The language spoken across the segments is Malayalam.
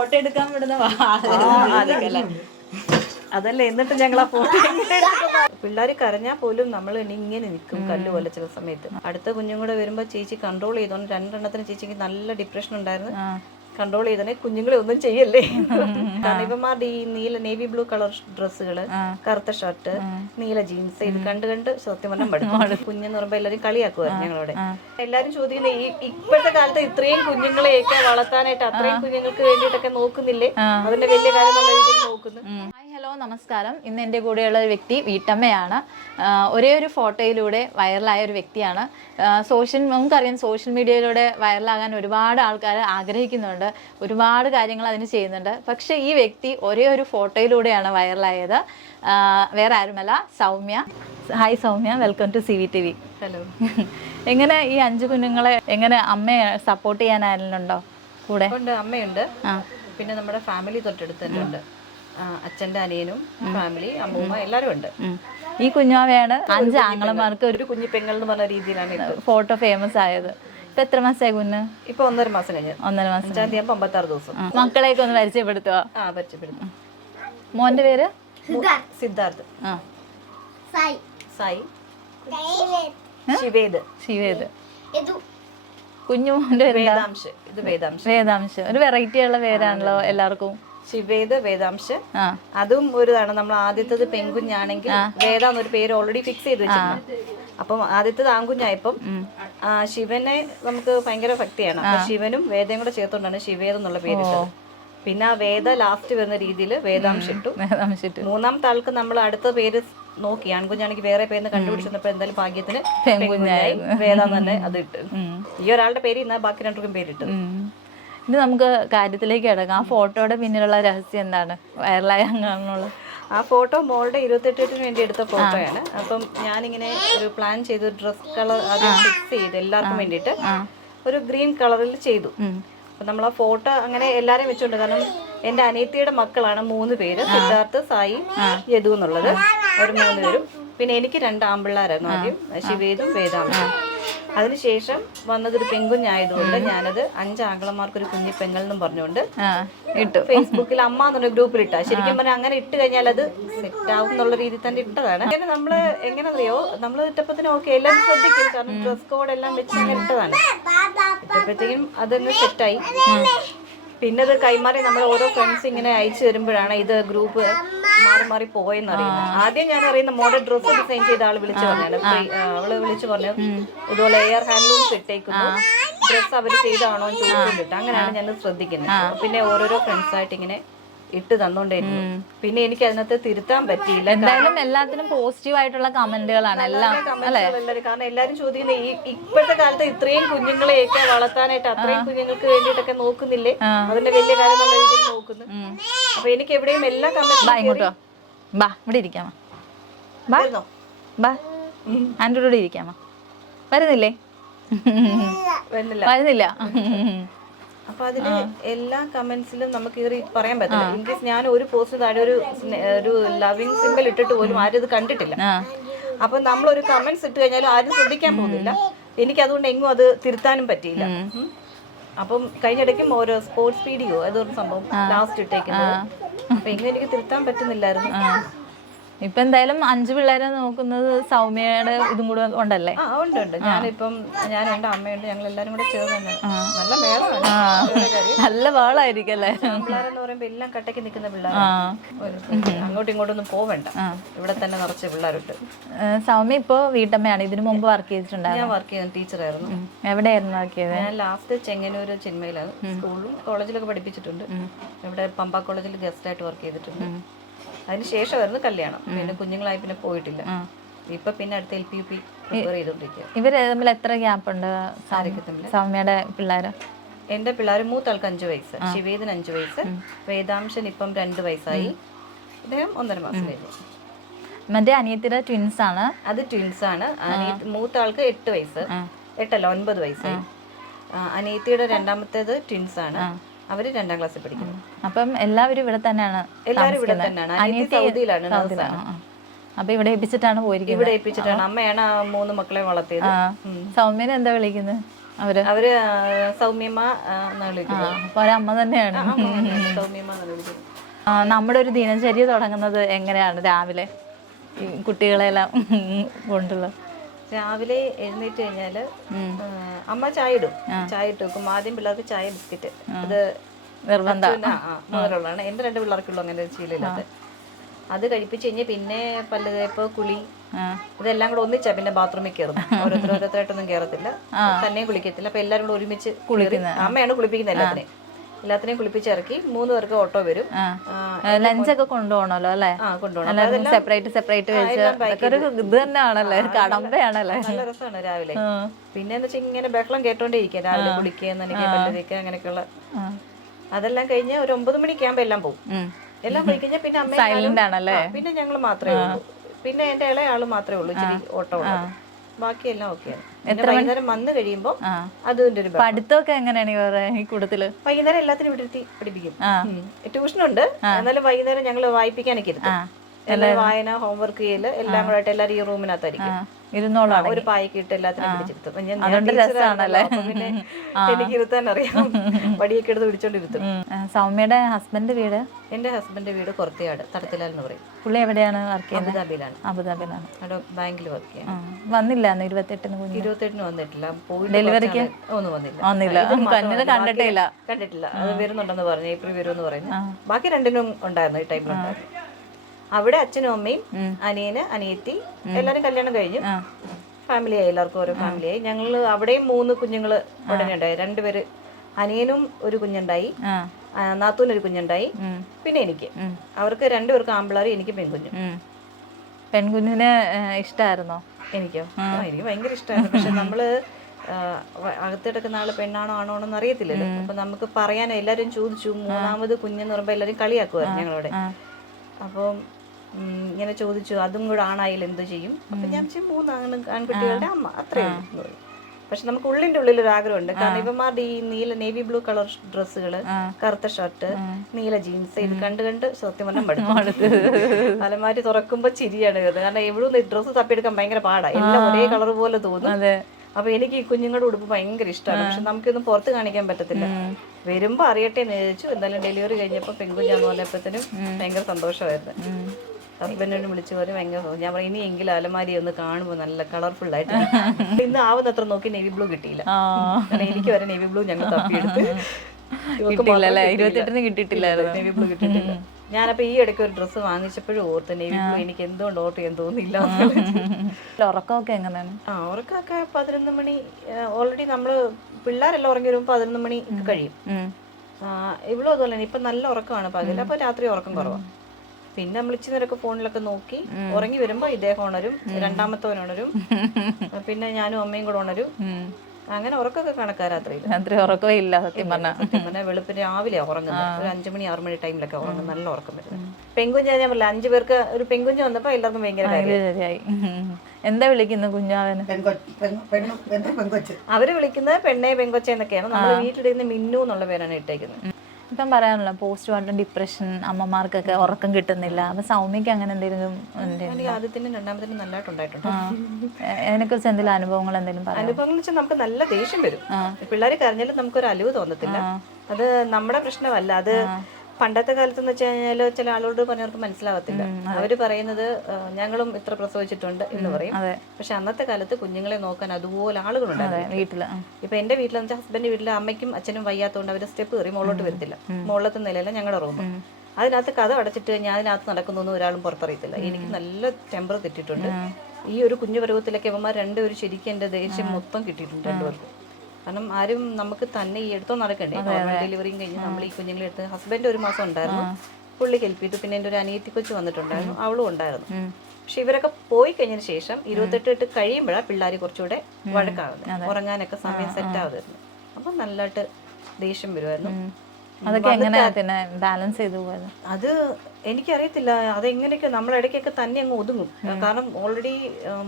ഫോട്ടോ എടുക്കാൻ വിടുന്ന അതല്ല എന്നിട്ട് ഞങ്ങൾ ആ ഫോട്ടോ പിള്ളേർ കരഞ്ഞാൽ പോലും നമ്മൾ ഇങ്ങനെ നിൽക്കും കല്ല് പോലെ ചില സമയത്ത്. അടുത്ത കുഞ്ഞും കൂടെ വരുമ്പോൾ ചേച്ചി കൺട്രോൾ ചെയ്തോണ്ട് രണ്ടെണ്ണത്തിന് ചേച്ചിക്ക് നല്ല ഡിപ്രഷൻ ഉണ്ടായിരുന്നു. കൺട്രോൾ ചെയ്തേ കുഞ്ഞുങ്ങളെ ഒന്നും ചെയ്യല്ലേ? കാരണം ഇവന്മാരുടെ ഈ നീല നേവി ബ്ലൂ കളർ ഡ്രസ്സുകൾ കറുത്ത ഷർട്ട് നീല ജീൻസ് ഇത് കണ്ട് കണ്ട് സത്യം പറഞ്ഞാൽ മടുക്കും. കുഞ്ഞെന്ന് പറയുമ്പോ എല്ലാവരും കളിയാക്കുമായിരുന്നു ഞങ്ങളോട്. എല്ലാരും ചോദിക്കുന്ന ഈ ഇപ്പോഴത്തെ കാലത്ത് ഇത്രയും കുഞ്ഞുങ്ങളെയൊക്കെ വളർത്താനായിട്ട് അത്രയും കുഞ്ഞുങ്ങൾക്ക് വേണ്ടിയിട്ടൊക്കെ നോക്കുന്നില്ലേ? അതിന്റെ വലിയ കാര്യം നല്ല രീതിയിൽ നോക്കുന്നു. ഹലോ നമസ്കാരം. ഇന്ന് എന്റെ കൂടെയുള്ള ഒരു വ്യക്തി വീട്ടമ്മയാണ്. ഒരേ ഒരു ഫോട്ടോയിലൂടെ വൈറലായ ഒരു വ്യക്തിയാണ്. സോഷ്യൽ നമുക്കറിയാം സോഷ്യൽ മീഡിയയിലൂടെ വൈറലാകാൻ ഒരുപാട് ആൾക്കാർ ആഗ്രഹിക്കുന്നുണ്ട്. ഒരുപാട് കാര്യങ്ങൾ അതിന് ചെയ്യുന്നുണ്ട്. പക്ഷേ ഈ വ്യക്തി ഒരേ ഒരു ഫോട്ടോയിലൂടെയാണ് വൈറലായത് വേറെ ആരുമല്ല Soumya. Hi Soumya. Welcome to C V T V hello എങ്ങനെ ഈ അഞ്ച് കുഞ്ഞുങ്ങളെ എങ്ങനെ അമ്മയെ സപ്പോർട്ട് ചെയ്യാനായിരുന്നുണ്ടോ കൂടെ? അമ്മയുണ്ട്. പിന്നെ നമ്മുടെ ഫാമിലി തൊട്ടടുത്ത് തന്നെ ഉണ്ട്. ആ, അച്ഛന്റെ അനിയനും ഫാമിലി അമ്മൂമ്മ എല്ലാവരും ഉണ്ട്. ഈ കുഞ്ഞാവയാണ് അഞ്ച് ആങ്ങളമാർക്ക് ഒരു കുഞ്ഞു പെങ്ങൾ എന്ന് പറഞ്ഞ രീതിയിലാണ് ഫോട്ടോ ഫേമസ് ആയത്. ഇപ്പൊ എത്ര മാസമായി കുഞ്ഞ്? ഇപ്പൊ ഒന്നര മാസം കഴിഞ്ഞു. ഒന്നര മാസം അഞ്ചാം തീയതി അമ്പത്തി ആറ് ദിവസം. മക്കളെയൊക്കെ ഒന്ന് പരിചയപ്പെടുത്തുക ആ പരിചയപ്പെടുത്തും. മോന്റെ പേര്? സിദ്ധാർത്ഥ്. ആ. സായി. സായി. ശിവേദ്. ശിവേദ്. കുഞ്ഞു മോന്റെ വേദാംശ്. ഇത് വേദാംശ്. വേദാംശ്. ഒരു വെറൈറ്റി ഉള്ള പേരാണല്ലോ എല്ലാവർക്കും. ശിവേദ് വേദാംശ്. അതും ഒരു ഇതാണ് നമ്മൾ ആദ്യത്തത് പെൺകുഞ്ഞാണെങ്കിൽ വേദ എന്നൊരു പേര് ഓൾറെഡി ഫിക്സ് ചെയ്ത് വെച്ചിട്ടുണ്ട്. അപ്പം ആദ്യത്തത് ആൺകുഞ്ഞായപ്പം ശിവനെ നമുക്ക് ഭയങ്കര ഭക്തിയാണ്. ശിവനും വേദയും കൂടെ ചേർത്തോണ്ടാണ് ശിവേദ് എന്നുള്ള പേര് പിന്നെ ആ വേദ ലാസ്റ്റ് വരുന്ന രീതിയിൽ വേദാംശിട്ടു വേദാംശിട്ടു മൂന്നാമത്തെ ആൾക്ക് നമ്മൾ അടുത്ത പേര് നോക്കി. ആൺകുഞ്ഞാണെങ്കിൽ വേറെ പേര് കണ്ടുപിടിച്ചപ്പോ എന്തായാലും ഭാഗ്യത്തിന് വേദ തന്നെ അത് ഇട്ട് ഈ ഒരാളുടെ പേര് ഇന്നാ ബാക്കി രണ്ടുപേർക്കും പേരിട്ടു ഇനി നമുക്ക് കാര്യത്തിലേക്ക് കിടക്കാം. ആ ഫോട്ടോയുടെ പിന്നിലുള്ള രഹസ്യം എന്താണ്? വൈറലായ അങ്ങനെയുള്ള ആ ഫോട്ടോ മോളുടെ ഇരുപത്തെട്ടിന് വേണ്ടി എടുത്ത ഫോട്ടോയാണ്. അപ്പം ഞാനിങ്ങനെ ഒരു പ്ലാൻ ചെയ്ത് ഡ്രസ് കളർ അത് ഫിക്സ് ചെയ്ത് എല്ലാവർക്കും വേണ്ടിയിട്ട് ഒരു ഗ്രീൻ കളറിൽ ചെയ്തു. അപ്പം നമ്മൾ ആ ഫോട്ടോ അങ്ങനെ എല്ലാവരെയും വെച്ചുകൊണ്ട് കാരണം എന്റെ അനിയത്തിയുടെ മക്കളാണ് മൂന്ന് പേര്. സിദ്ധാർത്ഥ് സായി യദു എന്നുള്ളത്. ഒരു മൂന്ന് പേരും. പിന്നെ എനിക്ക് രണ്ട് ആമ്പിള്ളാരായിരുന്നു ആദ്യം. ശിവേദും വേദാംശും അതിനുശേഷം വന്നത് ഒരു പെങ്കുഞ്ഞായതുകൊണ്ട് ഞാനത് അഞ്ച് ഒരു കുഞ്ഞി പെങ്ങൾ എന്നും പറഞ്ഞുകൊണ്ട് ഇട്ടു. ഫേസ്ബുക്കിൽ അമ്മ എന്നുള്ള ഗ്രൂപ്പിൽ ഇട്ടാ ശരിക്കും പറഞ്ഞാൽ അങ്ങനെ ഇട്ട് കഴിഞ്ഞാൽ അത് സെറ്റ് ആവും എന്നുള്ള രീതിയിൽ തന്നെ ഇട്ടതാണ്. അങ്ങനെ നമ്മൾ എങ്ങനെ അറിയോ നമ്മൾ ഇട്ടപ്പത്തിന് ഓക്കെ എല്ലാം ശ്രദ്ധിക്കും. കാരണം ഡ്രസ് കോഡ് എല്ലാം വെച്ച് അങ്ങനെ ഇട്ടതാണ്. ഇട്ടപ്പോഴത്തേക്കും അതങ്ങ് സെറ്റായി. പിന്നെ അത് കൈമാറി നമ്മൾ ഓരോ ഫ്രണ്ട്സ് ഇങ്ങനെ അയച്ചു തരുമ്പോഴാണ് ഇത് ഗ്രൂപ്പ് മാറി മാറി പോയെന്ന് അറിയുന്നത് ആദ്യം ഞാൻ അറിയുന്ന മോഡൽ ഡ്രസ്സ് ഡിസൈൻ ചെയ്ത ആൾ വിളിച്ചു പറഞ്ഞാണ്. അവൾ വിളിച്ചു പറഞ്ഞു ഇതുപോലെ എയർ ഹാൻഡ്ലൂംസ് ഇട്ടേക്കുന്നു ഡ്രസ്സ് അവർ ചെയ്താണോ എന്ന് ചോദിച്ചിട്ട് അങ്ങനെയാണ് ഞാൻ ശ്രദ്ധിക്കുന്നത്. പിന്നെ ഓരോരോ ഫ്രണ്ട്സ് ആയിട്ട് ഇങ്ങനെ ഇട്ട് തന്നോണ്ടായിരുന്നു. പിന്നെ എനിക്ക് അതിനകത്ത് തിരുത്താൻ പറ്റിയില്ല. എന്തായാലും എല്ലാത്തിനും പോസിറ്റീവ് ആയിട്ടുള്ള കമന്റുകളാണ്. എല്ലാം കാരണം എല്ലാരും ചോദിക്കുന്നത് ഈ ഇപ്പോഴത്തെ കാലത്ത് ഇത്രയും കുഞ്ഞുങ്ങളെയൊക്കെ വളർത്താനായിട്ട് അത്രയും കുഞ്ഞുങ്ങൾക്ക് വേണ്ടിയിട്ടൊക്കെ നോക്കുന്നില്ലേ? അതിന്റെ വലിയ കാര്യം രീതിയിൽ നോക്കുന്നു. അപ്പൊ എനിക്ക് എവിടെയും എല്ലാ കമന്റും ബാ ഇവിടെ ഇരിക്കാമോ ബാ. ബാ. കൂടെ ഇരിക്കാമോ വരുന്നില്ലേ? വരുന്നില്ല. വരുന്നില്ല. അപ്പൊ അതിൽ എല്ലാ കമന്റ്സിലും നമുക്ക് ഇത് പറയാൻ പറ്റില്ല. ഇൻകേസ് ഞാൻ ഒരു പോസ്റ്റ് താഴെ ഒരു ഒരു ലവിങ് സിമ്പിൾ ഇട്ടിട്ട് പോലും ആരും ഇത് കണ്ടിട്ടില്ല. അപ്പൊ നമ്മൾ ഒരു കമന്റ്സ് ഇട്ട് കഴിഞ്ഞാലും ആരും ശ്രദ്ധിക്കാൻ പോകുന്നില്ല. എനിക്ക് അതുകൊണ്ട് എങ്ങും അത് തിരുത്താനും പറ്റിയില്ല. അപ്പം കഴിഞ്ഞിടയ്ക്കും ഓരോ സ്പോർട്സ് വീഡിയോ അതൊരു സംഭവം ലാസ്റ്റ് ഇട്ടേക്കുന്നത്. അപ്പൊ എങ്ങും എനിക്ക് തിരുത്താൻ പറ്റുന്നില്ലായിരുന്നു. ഇപ്പൊ എന്തായാലും അഞ്ചു പിള്ളേരെ നോക്കുന്നത് സൗമ്യയുടെ ഇതും കൂടെ ഉണ്ടല്ലേ? ആ ഉണ്ട് ഉണ്ട്. ഞാനിപ്പം എന്റെ അമ്മയുണ്ട്. ഞങ്ങൾ എല്ലാരും കൂടെ ചേർന്ന് നല്ല മേളമാണ് നല്ല വേളായിരിക്കും അല്ലേ പിള്ളേരെന്ന് പറയുമ്പോ എല്ലാം കട്ടയ്ക്ക് നിൽക്കുന്ന പിള്ളേർ അങ്ങോട്ടും ഇങ്ങോട്ടും ഒന്നും പോവണ്ട ഇവിടെ തന്നെ നിറച്ച് പിള്ളേരുണ്ട്. സൗമ്യ ഇപ്പോ വീട്ടമ്മയാണ്. ഇതിനു മുമ്പ് വർക്ക് ചെയ്തിട്ടുണ്ട് ഞാൻ വർക്ക് ചെയ്യുന്ന ടീച്ചറായിരുന്നു. എവിടെയായിരുന്നു വർക്ക് ചെയ്തത്? ഞാൻ ലാസ്റ്റ് ചെങ്ങന്നൂര് ചിന്മയിലാണ്. സ്കൂളിലും കോളേജിലൊക്കെ പഠിപ്പിച്ചിട്ടുണ്ട്. ഇവിടെ പമ്പ കോളേജിൽ ഗസ്റ്റ് ആയിട്ട് വർക്ക് ചെയ്തിട്ടുണ്ട്. അതിന് ശേഷമായിരുന്നു കല്യാണം. പിന്നെ കുഞ്ഞുങ്ങളായി പിന്നെ പോയിട്ടില്ല. ഇപ്പൊ പിന്നെ അടുത്ത L P U P prepare ചെയ്തോണ്ടിരിക്കുക ഇവർ തമ്മിൽ എത്ര ഗ്യാപ്പ് ഉണ്ട്? തമ്മിൽ സൗമ്യയുടെ പിള്ളേര്? എന്റെ പിള്ളേർ മൂത്താൾക്ക് അഞ്ചു വയസ്സ് ശിവേദൻ അഞ്ചു വയസ്സ് വേദാംശൻ ഇപ്പം രണ്ട് വയസ്സായി. അദ്ദേഹം ഒന്നര മാസം കഴിഞ്ഞു. മറ്റേ അനിയത്തിയുടെ ട്വിൻസ് ആണ്. അത് ട്വിൻസ് ആണ്. മൂത്താൾക്ക് മൂത്ത ആൾക്ക് എട്ട് വയസ്സ്. എട്ടല്ല ഒൻപത് വയസ്സായി. അനിയത്തിയുടെ രണ്ടാമത്തേത് ട്വിൻസ് ആണ്. അവർ രണ്ടാം ക്ലാസ്സിൽ പഠിക്കുന്നു. അപ്പം എല്ലാവരും ഇവിടെ തന്നെയാണ് എല്ലാവരും ഇവിടെ തന്നെയാണ്. അനിയത്തി സൗദിയിലാണ്. അപ്പൊ ഇവിടെ ഏൽപ്പിച്ചിട്ടാണ് പോയിരിക്കുന്നത്. ഇവിടെ ഏൽപ്പിച്ചിട്ടാണ്. അമ്മയാണ് ആ മൂന്ന് മക്കളെ വളർത്തിയത്. സൗമ്യനെ എന്താ വിളിക്കുന്നത്? അവർ? അവർ സൗമ്യമ്മ അപ്പൊ ഒരമ്മ തന്നെയാണ്. ആ, അമ്മ തന്നെയാണ്. സൗമ്യമ്മ നമ്മുടെ ഒരു ദിനചര്യ തുടങ്ങുന്നത് എങ്ങനെയാണ് രാവിലെ? കുട്ടികളെല്ലാം കൊണ്ടുള്ള രാവിലെ എഴുന്നേറ്റ് കഴിഞ്ഞാൽ അമ്മ ചായ ഇടും. ചായ ഇട്ട് വെക്കും. ആദ്യം പിള്ളേർക്ക് ചായ ബിസ്ക്കറ്റ്. അത് നിർബന്ധമാണ് എന്റെ രണ്ട് പിള്ളേർക്കുള്ളൂ അങ്ങനെ ഒരു ശീലമില്ലാത്ത അത് കഴിപ്പിച്ച് കഴിഞ്ഞ് പിന്നെ പല്ല് തേപ്പ് കുളി ഇതെല്ലാം കൂടെ ഒന്നിച്ചാ പിന്നെ ബാത്റൂമിൽ കയറും ഓരോരുത്തരോരോരുത്തരായിട്ടൊന്നും കയറത്തില്ല. തന്നെയും കുളിക്കത്തില്ല. അപ്പൊ എല്ലാരും കൂടെ ഒരുമിച്ച് കുളിക്കുന്നത് അമ്മയാണ് കുളിപ്പിക്കുന്നത് എല്ലാത്തിനെയും. എല്ലാത്തിനെയും കുളിപ്പിച്ചിറക്കി മൂന്ന് പേർക്ക് ഓട്ടോ വരും. ലഞ്ചൊക്കെ കൊണ്ടുപോകണല്ലോ അല്ലേ? സെപ്പറേറ്റ് സെപ്പറേറ്റ് തന്നെ ഒരു ഇത് തന്നെയാണല്ലേ? കടമ്പയാണല്ലേ? നല്ല രസമാണ് രാവിലെ. പിന്നെ എന്ന് വെച്ചാൽ ഇങ്ങനെ ബഹളം കേട്ടോണ്ടേ ഇരിക്കുക രാവിലെ കുളിക്കുക നനയ്ക്കുക അങ്ങനെയൊക്കെയുള്ള. അതെല്ലാം കഴിഞ്ഞ് ഒരു ഒമ്പത് മണിക്ക് ആകുമ്പോ എല്ലാം പോകും എല്ലാം പോയി കഴിഞ്ഞാൽ പിന്നെ അമ്മ സൈലന്റ് ആണല്ലേ? പിന്നെ ഞങ്ങൾ മാത്രമേ ഉള്ളൂ. പിന്നെ എന്റെ ഇളയ ആൾ മാത്രമേ ഉള്ളൂ ഇച്ചിരി ഓട്ടോ ബാക്കിയെല്ലാം ഓക്കെയാണ് വൈകുന്നേരം വന്ന് കഴിയുമ്പോൾ അതിന്റെ ഒരു. പഠിത്തമൊക്കെ എങ്ങനെയാണ് ഈ കൂട്ടത്തിൽ? വൈകുന്നേരം എല്ലാത്തിനും വിട്ടിരുത്തി പഠിപ്പിക്കും. ട്യൂഷൻ ട്യൂഷനുണ്ട്. എന്നാലും വൈകുന്നേരം ഞങ്ങൾ വായിപ്പിക്കാനൊക്കെ ഇരുത്തും. വായന ഹോംവർക്ക് ചെയ്യൽ എല്ലാം കൂടെ എല്ലാവരും ഈ റൂമിനകത്തായിരിക്കും. ഇരുന്നോളാം ഒരു പായ്ക്ക് ഇട്ട് എല്ലാത്തിനും പിടിച്ചിരുത്തും. അതുകൊണ്ട് എനിക്ക് ഇരുത്താൻ അറിയാം. വടിയൊക്കെ എടുത്ത് പിടിച്ചോണ്ടിരുത്തും. സൗമ്യയുടെ ഹസ്ബൻഡ് വീട്? എന്റെ ഹസ്ബൻഡ് വീട് കൊറത്തിയാട് തടത്തിലാൽ എന്ന് പറയും. പുള്ളി എവിടെയാണ് വർക്ക് ചെയ്യുന്നത് അബുദാബിയിലാണ്. അബുദാബിയിലാണ്. അവിടെ ബാങ്കിൽ വർക്ക് ചെയ്യാം. ആ. വന്നില്ല ഇരുപത്തെട്ടിന് കുഞ്ഞ്? ഇരുപത്തെട്ടിന് വന്നിട്ടില്ല. പോയി ഡെലിവറിക്ക്? ഒന്നും വന്നില്ല. വന്നില്ല. കണ്ടിട്ടില്ല കണ്ണിന് കണ്ടിട്ടില്ല. അത് വരുന്നുണ്ടെന്ന് പറഞ്ഞു. ഏപ്രിൽ വരുമെന്ന് പറയുന്നു. ബാക്കി രണ്ടിനും ഉണ്ടായിരുന്നു ഈ ടൈമിലുണ്ടായിരുന്നു അവിടെ അച്ഛനും അമ്മയും അനിയന് അനിയത്തി എല്ലാരും കല്യാണം കഴിഞ്ഞു. ഫാമിലി ആയി എല്ലാവർക്കും ഓരോ ഫാമിലി ആയി. ഞങ്ങൾ അവിടെയും മൂന്ന് കുഞ്ഞുങ്ങൾ ഉടനെ ഉണ്ടായി. രണ്ടുപേര് അനിയനും ഒരു കുഞ്ഞുണ്ടായി. ആ. ഒരു നാത്തൂനൊരു കുഞ്ഞുണ്ടായി. പിന്നെ എനിക്ക്. അവർക്ക് രണ്ടുപേർക്ക് ആമ്പിളാരും എനിക്ക് പെൺകുഞ്ഞു. പെൺകുഞ്ഞിനെ ഇഷ്ടമായിരുന്നോ എനിക്കോ? എനിക്ക് ഭയങ്കര ഇഷ്ടമായിരുന്നു പക്ഷെ നമ്മൾ അകത്തെടുക്കുന്ന ആൾ പെണ്ണാണോ ആണോ എന്ന് അറിയത്തില്ലല്ലോ. അപ്പൊ നമുക്ക് പറയാൻ എല്ലാരും ചോദിച്ചു. മൂന്നാമത് കുഞ്ഞെന്ന് പറയുമ്പോ എല്ലാരും കളിയാക്കുമായിരുന്നു ഞങ്ങളോടെ. അപ്പം ഇങ്ങനെ ചോദിച്ചു അതും കൂടെ ആണായാലും എന്ത് ചെയ്യും? അപ്പൊ ഞാൻ വെച്ചാൽ മൂന്ന് ആണ് ആൺകുട്ടികളുടെ അമ്മ അത്രേ ഉള്ളൂ. എന്ന് പറയും. പക്ഷെ നമുക്ക് ഉള്ളിന്റെ ഉള്ളിൽ ഒരു ആഗ്രഹമുണ്ട് കാരണം ഇവന്മാരുടെ ഈ നീല നേവി ബ്ലൂ കളർ ഡ്രസ്സുകൾ കറുത്ത ഷർട്ട് നീല ജീൻസ് ഇത് കണ്ട് കണ്ട് സത്യം പറഞ്ഞാൽ മടുത്തു. അലമാരി തുറക്കുമ്പോ ചിരിയാണ്. കാരണം എവിടെ ഡ്രസ്സ് തപ്പിയെടുക്കാൻ ഭയങ്കര പാടാ. എല്ലാം ഒരേ കളർ പോലെ തോന്നും. അപ്പൊ എനിക്ക് ഈ കുഞ്ഞുങ്ങളുടെ ഉടുപ്പ് ഭയങ്കര ഇഷ്ടമാണ് പക്ഷെ നമുക്കൊന്നും പുറത്ത് കാണിക്കാൻ പറ്റത്തില്ല. വരുമ്പോ അറിയട്ടെ എന്ന് ചോദിച്ചു എന്തായാലും ഡെലിവറി കഴിഞ്ഞപ്പോ പെൺകുഞ്ഞാന്ന് പറഞ്ഞപ്പോഴത്തേനും ഭയങ്കര സന്തോഷമായിരുന്നു. ഹസ്ബൻഡിനെ വിളിച്ചു പറയും ഭയങ്കര. ഞാൻ പറയും ഇനിയെങ്കിലും അലമാരി ഒന്ന് കാണുമ്പോൾ നല്ല കളർഫുൾ ആയിട്ട് ഇന്ന് ആവുന്ന അത്ര നോക്കി നേവി ബ്ലൂ കിട്ടിയില്ല. എനിക്ക് വരെ നേവി ബ്ലൂ ഞങ്ങൾ തപ്പിയെടുത്ത്. ഇരുപത്തെട്ടിന് കിട്ടിയിട്ടില്ലായിരുന്നു? നേവി ബ്ലൂ കിട്ടിയിട്ടില്ല. ഞാനപ്പോ ഈ ഇടയ്ക്ക് ഒരു ഡ്രസ്സ് വാങ്ങിച്ചപ്പോഴും ഓർത്ത് നേവി ബ്ലൂ എനിക്ക് എന്തുകൊണ്ട് ഓർഡർ ചെയ്യാൻ തോന്നില്ല ഉറക്കമൊക്കെ എങ്ങനെയാണ്? ആ ഉറക്കമൊക്കെ പതിനൊന്ന് മണി ഓൾറെഡി നമ്മൾ പിള്ളേരെല്ലാം ഉറങ്ങി വരുമ്പോൾ പതിനൊന്ന് മണി കഴിയും. ഇവളും അതുപോലെ തന്നെ ഇപ്പൊ നല്ല ഉറക്കമാണ്. പകൽ അപ്പൊ രാത്രി ഉറക്കം കുറവാണ് പിന്നെ നമ്മൾ ഇച്ചിരി നേരമൊക്കെ ഫോണിലൊക്കെ നോക്കി ഉറങ്ങി വരുമ്പോ ഇദ്ദേഹം ഉണരും രണ്ടാമത്തവൻ ഉണരും. പിന്നെ ഞാനും അമ്മയും കൂടെ ഉണരും. അങ്ങനെ ഉറക്കൊക്കെ കണക്കാ രാത്രിയിൽ രാത്രി ഉറക്കമേ ഇല്ല സത്യം പറഞ്ഞാൽ സത്യം പറഞ്ഞാൽ വെളുപ്പിന് രാവിലെ ഉറങ്ങുന്നത്. ഒരു അഞ്ചു മണി ആറു മണി ടൈമിലൊക്കെ ഉറങ്ങും നല്ല ഉറക്കം വരുന്നത്. പെങ്കുഞ്ഞ് ഞാൻ പറഞ്ഞില്ല അഞ്ചു പേർക്ക് ഒരു പെങ്കുഞ്ഞ് വന്നപ്പോ എല്ലാവർക്കും ഭയങ്കര കാര്യം ശരിയായി എന്താ വിളിക്കുന്നത് കുഞ്ഞാവന്? അവർ വിളിക്കുന്നത് പെണ്ണേ പെങ്കൊച്ച എന്നൊക്കെയാണ്. നമ്മൾ വീട്ടിലിരുന്ന് മിന്നു എന്നുള്ള പേരാണ് ഇട്ടേക്കുന്നത്. ഇപ്പം പറയാനുള്ള പോസ്റ്റ് പോസ്റ്റ്മോർട്ടം ഡിപ്രഷൻ അമ്മമാർക്കൊക്കെ ഉറക്കം കിട്ടുന്നില്ല. അപ്പൊ സൗമ്യക്ക് അങ്ങനെ എന്തെങ്കിലും ആദ്യത്തിനും രണ്ടാമത്തിനും. എ- അതിനെക്കുറിച്ച് എന്തെങ്കിലും അനുഭവങ്ങൾ എന്തെങ്കിലും പറയാം അനുഭവം വെച്ചാൽ നമുക്ക് നല്ല ദേഷ്യം വരും. പിള്ളേർ കരഞ്ഞാലും നമുക്കൊരു അലിവ് തോന്നത്തില്ല. അത് നമ്മുടെ പ്രശ്നമല്ല. അത് പണ്ടത്തെ കാലത്ത് എന്ന് വെച്ച് കഴിഞ്ഞാൽ ചില ആളോട് പറഞ്ഞവർക്ക് മനസ്സിലാവത്തില്ല. അവർ പറയുന്നത് ഞങ്ങളും ഇത്ര പ്രസവിച്ചിട്ടുണ്ട് എന്ന് പറയും. പക്ഷെ അന്നത്തെ കാലത്ത് കുഞ്ഞുങ്ങളെ നോക്കാൻ അതുപോലെ ആളുകളുണ്ടായിരുന്നു വീട്ടിൽ. ഇപ്പൊ എന്റെ വീട്ടിലെന്ന് വെച്ചാൽ ഹസ്ബൻഡ് വീട്ടിൽ അമ്മയ്ക്കും അച്ഛനും വയ്യാത്തതുകൊണ്ട് അവർ സ്റ്റെപ്പ് കയറി മുകളിലോട്ട് വരത്തില്ല. മുകളിലത്തെ നിലയില്ല ഞങ്ങളുടെ റൂം അതിനകത്ത് കഥ അടച്ചിട്ട് ഞാൻ അതിനകത്ത് നടക്കുന്നൊന്നും ഒരാളും പുറത്തറിയത്തില്ല. എനിക്ക് നല്ല ടെമ്പർ തെറ്റിട്ടുണ്ട്. ഈ ഒരു കുഞ്ഞു പരുവത്തിലൊക്കെ ഇവന്മാർ രണ്ടുപേരും ശരിക്കും എന്റെ ദേഷ്യം മൊത്തം കിട്ടിയിട്ടുണ്ട് രണ്ടുപേർക്കും. കാരണം ആരും നമുക്ക് തന്നെ ഈ എടുത്തോ നടക്കണ്ടേ? നോർമൽ ഡെലിവറിയും കഴിഞ്ഞ് നമ്മൾ ഈ കുഞ്ഞുങ്ങളെ എടുത്ത് ഹസ്ബൻഡ് ഒരു മാസം ഉണ്ടായിരുന്നു. പുള്ളി ഹെൽപ്പ് ചെയ്തു. പിന്നെ എന്റെ ഒരു അനിയത്തി കൊച്ചു വന്നിട്ടുണ്ടായിരുന്നു. അവളും ഉണ്ടായിരുന്നു. പക്ഷെ ഇവരൊക്കെ പോയി കഴിഞ്ഞതിന് ശേഷം ഇരുപത്തെട്ട് എട്ട് കഴിയുമ്പോഴാണ് പിള്ളേർ കുറച്ചുകൂടെ വഴക്കാവുന്നത്. ഉറങ്ങാനൊക്കെ സമയം സെറ്റ് ആവുമായിരുന്നു അപ്പം നല്ലതായിട്ട് ദേഷ്യം വരുമായിരുന്നു. അതൊക്കെ എങ്ങനെയാ പിന്നെ ബാലൻസ് ചെയ്തു പോയത്? അത് എനിക്കറിയത്തില്ല. അതെങ്ങനെയൊക്കെ നമ്മളിടയ്ക്കൊക്കെ തന്നെ അങ്ങ് ഒതുങ്ങും. കാരണം ഓൾറെഡി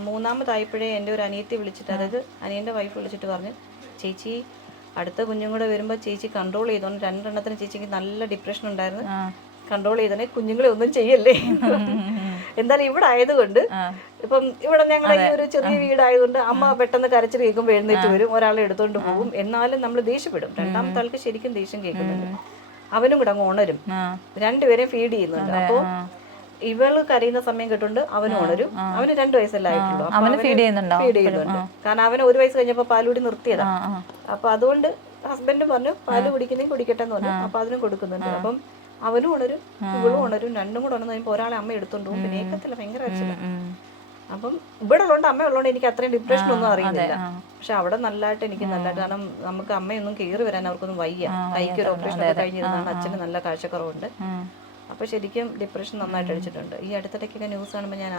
മൂന്നാമതായപ്പോഴേ എന്റെ ഒരു അനിയത്തി വിളിച്ചിട്ട് അതായത് അനിയന്റെ വൈഫ് വിളിച്ചിട്ട് പറഞ്ഞു ചേച്ചി അടുത്ത കുഞ്ഞും കൂടെ വരുമ്പോൾ ചേച്ചി കൺട്രോൾ ചെയ്തോണ്ട് രണ്ടെണ്ണത്തിന് ചേച്ചിക്ക് നല്ല ഡിപ്രഷൻ ഉണ്ടായിരുന്നു. കൺട്രോൾ ചെയ്തേ കുഞ്ഞുങ്ങളെ ഒന്നും ചെയ്യല്ലേ? എന്തായാലും ഇവിടെ ആയതുകൊണ്ട് ഇപ്പം ഇവിടെ ഞങ്ങളുടെ ഈ ഒരു ചെറിയ വീടായതുകൊണ്ട് അമ്മ പെട്ടെന്ന് കരച്ചിൽ കേൾക്കുമ്പോൾ എഴുന്നേറ്റ് വരും ഒരാളെ എടുത്തോണ്ട് പോകും എന്നാലും നമ്മൾ ദേഷ്യപ്പെടും. രണ്ടാമത്തെ ആൾക്ക് ശരിക്കും ദേഷ്യം കേൾക്കുന്നുണ്ട്. അവനും കൂടെ അങ്ങ് ഉണരും. രണ്ടുപേരെയും ഫീഡ് ചെയ്യുന്നുണ്ട്. അപ്പോ ഇവൾ കരയുന്ന സമയം കിട്ടുണ്ട് അവനും ഉണരും അവന് രണ്ടു വയസ്സല്ലേ ആയിട്ടുള്ളൂ. അപ്പൊ അവന് അവന് ചെയ്യുന്നുണ്ടോ? ഫീഡ് ചെയ്യുന്നുണ്ട്. കാരണം അവന് ഒരു വയസ്സ് കഴിഞ്ഞപ്പോ പാലുകൂടി നിർത്തിയതാ. അപ്പൊ അതുകൊണ്ട് ഹസ്ബൻഡ് പറഞ്ഞു പാൽ കുടിക്കുന്നെങ്കിൽ കുടിക്കട്ടെ എന്ന് പറഞ്ഞു. അപ്പൊ അതിനും കൊടുക്കുന്നുണ്ട്. അപ്പം അവനും ഉണരും ഇവളും ഉണരും രണ്ടും കൂടെ ഉണർന്നു കഴിയുമ്പോൾ ഒരാളെ അമ്മ എടുത്തോണ്ട് പോകും. പിന്നെ ഏക്കത്തില്ല ഭയങ്കര അച്ഛന അപ്പം ഇവിടെ ഉള്ളതുകൊണ്ട് അമ്മ ഉള്ളതുകൊണ്ട് എനിക്ക് അത്രയും ഡിപ്രഷൻ ഒന്നും അറിയുന്നില്ല. പക്ഷെ അവിടെ നല്ലതായിട്ട് എനിക്ക് നല്ലതായിട്ട് കാരണം നമുക്ക് അമ്മയൊന്നും കയറി വരാൻ അവർക്കൊന്നും വയ്യ. കൈക്ക് ഒരു ഓപ്പറേഷൻ ഒക്കെ കഴിഞ്ഞിരുന്നാണ് അച്ഛന് നല്ല കാഴ്ചക്കുറവുണ്ട്. അപ്പൊ ശരിക്കും ഡിപ്രഷൻ നന്നായിട്ട് അടിച്ചിട്ടുണ്ട്. ഈ അടുത്തിടയ്ക്കൊക്കെ ന്യൂസ് കാണുമ്പോൾ ഞാൻ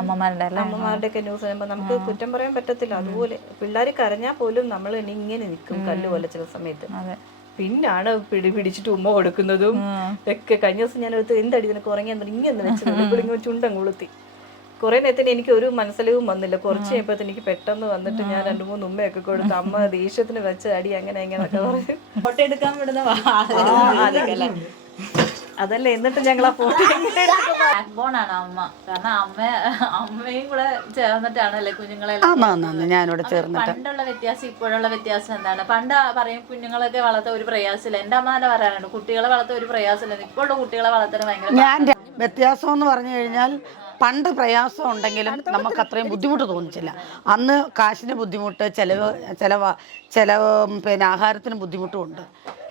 അമ്മമാരുടെ അമ്മമാരുടെ ഒക്കെ ന്യൂസ് കാണുമ്പോൾ നമുക്ക് കുറ്റം പറയാൻ പറ്റത്തില്ല. അതുപോലെ പിള്ളേർ കരഞ്ഞാൽ പോലും നമ്മൾ ഇനി ഇങ്ങനെ നിൽക്കും കല്ല് പോലെ ചില സമയത്ത്. അതെ. പിന്നാണ് പിടി പിടിച്ചിട്ട് ഉമ്മ കൊടുക്കുന്നതും ഒക്കെ. കഴിഞ്ഞ ദിവസം ഞാൻ എടുത്ത് എന്തടി നിനക്ക് ഉറങ്ങിയാൽ ഇങ്ങനെ ഇങ്ങനെ ചുണ്ടം കൊളുത്തി. കുറെ നേരത്തിന് എനിക്ക് ഒരു മനസ്സിലവും വന്നില്ല. കുറച്ച് കഴിയുമ്പോൾ എനിക്ക് പെട്ടെന്ന് വന്നിട്ട് ഞാൻ രണ്ടു മൂന്ന് ഉമ്മയൊക്കെ കൊടുത്ത് അമ്മ ദേഷ്യത്തിന് വെച്ച അടി അങ്ങനെ എങ്ങനെയൊക്കെ പറഞ്ഞു. ഫോട്ടോ എടുക്കാൻ വിടുന്ന അതല്ലേ എന്നിട്ട് ഞങ്ങൾ ആ ഫോട്ടോ ആണ് അമ്മ. കാരണം അമ്മ അമ്മയും കൂടെ ചേർന്നിട്ടാണ് അല്ലേ കുഞ്ഞുങ്ങളെ ഞാനിവിടെ ചേർന്നിട്ട്. പണ്ടുള്ള വ്യത്യാസം ഇപ്പോഴുള്ള വ്യത്യാസം എന്താണ്? പണ്ട് പറയും കുഞ്ഞുങ്ങളൊക്കെ വളർത്ത ഒരു പ്രയാസമില്ല. എന്റെ അമ്മ തന്നെ പറയാനുണ്ട് കുട്ടികളെ വളർത്ത ഒരു പ്രയാസമില്ല. ഇപ്പോഴുള്ള കുട്ടികളെ വളർത്താൻ ഭയങ്കര ഞാൻ വ്യത്യാസം എന്ന് പറഞ്ഞു കഴിഞ്ഞാൽ പണ്ട് പ്രയാസം ഉണ്ടെങ്കിലും നമുക്ക് അത്രയും ബുദ്ധിമുട്ട് തോന്നിച്ചില്ല. അന്ന് കാശിന് ബുദ്ധിമുട്ട് ചിലവ് ചിലവ് ചിലവ് പിന്നെ ആഹാരത്തിന് ബുദ്ധിമുട്ടും ഉണ്ട്.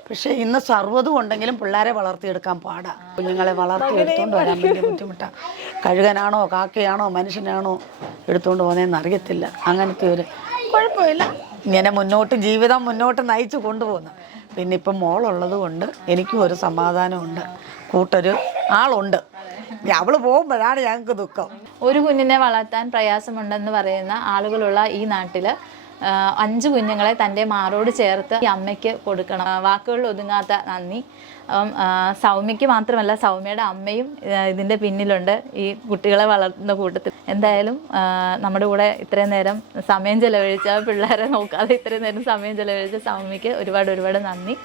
പക്ഷേ ഇന്ന് സർവതും ഉണ്ടെങ്കിലും പിള്ളേരെ വളർത്തിയെടുക്കാൻ പാടാ. കുഞ്ഞുങ്ങളെ വളർത്തിയെടുത്തുകൊണ്ട് വരാൻ വലിയ ബുദ്ധിമുട്ടാണ് കഴുകനാണോ കാക്കയാണോ മനുഷ്യനാണോ എടുത്തുകൊണ്ട് പോകുന്നതെന്ന് അറിയത്തില്ല. അങ്ങനത്തെ ഒരു കുഴപ്പമില്ല. ഇങ്ങനെ മുന്നോട്ട് ജീവിതം മുന്നോട്ട് നയിച്ചു കൊണ്ടുപോകുന്നു. പിന്നെ ഇപ്പം മോളുള്ളത് കൊണ്ട് എനിക്കും ഒരു സമാധാനമുണ്ട് കൂട്ടൊരു ആളുണ്ട്. അവൾ പോകുമ്പോഴാണ് ഞങ്ങൾക്ക് ദുഃഖം. ഒരു കുഞ്ഞിനെ വളർത്താൻ പ്രയാസമുണ്ടെന്ന് പറയുന്ന ആളുകളുള്ള ഈ നാട്ടിൽ അഞ്ച് കുഞ്ഞുങ്ങളെ തന്റെ മാറോട് ചേർത്ത് ഈ അമ്മയ്ക്ക് കൊടുക്കണം. വാക്കുകളിൽ ഒതുങ്ങാത്ത നന്ദി. അപ്പം സൗമ്യയ്ക്ക് മാത്രമല്ല സൗമ്യയുടെ അമ്മയും ഇതിന്റെ പിന്നിലുണ്ട് ഈ കുട്ടികളെ വളർത്തുന്ന കൂട്ടത്തിൽ. എന്തായാലും നമ്മുടെ കൂടെ ഇത്രയും നേരം സമയം ചെലവഴിച്ച പിള്ളേരെ നോക്കാതെ ഇത്രയും നേരം സമയം ചെലവഴിച്ച സൗമ്യയ്ക്ക് ഒരുപാട് ഒരുപാട് നന്ദി.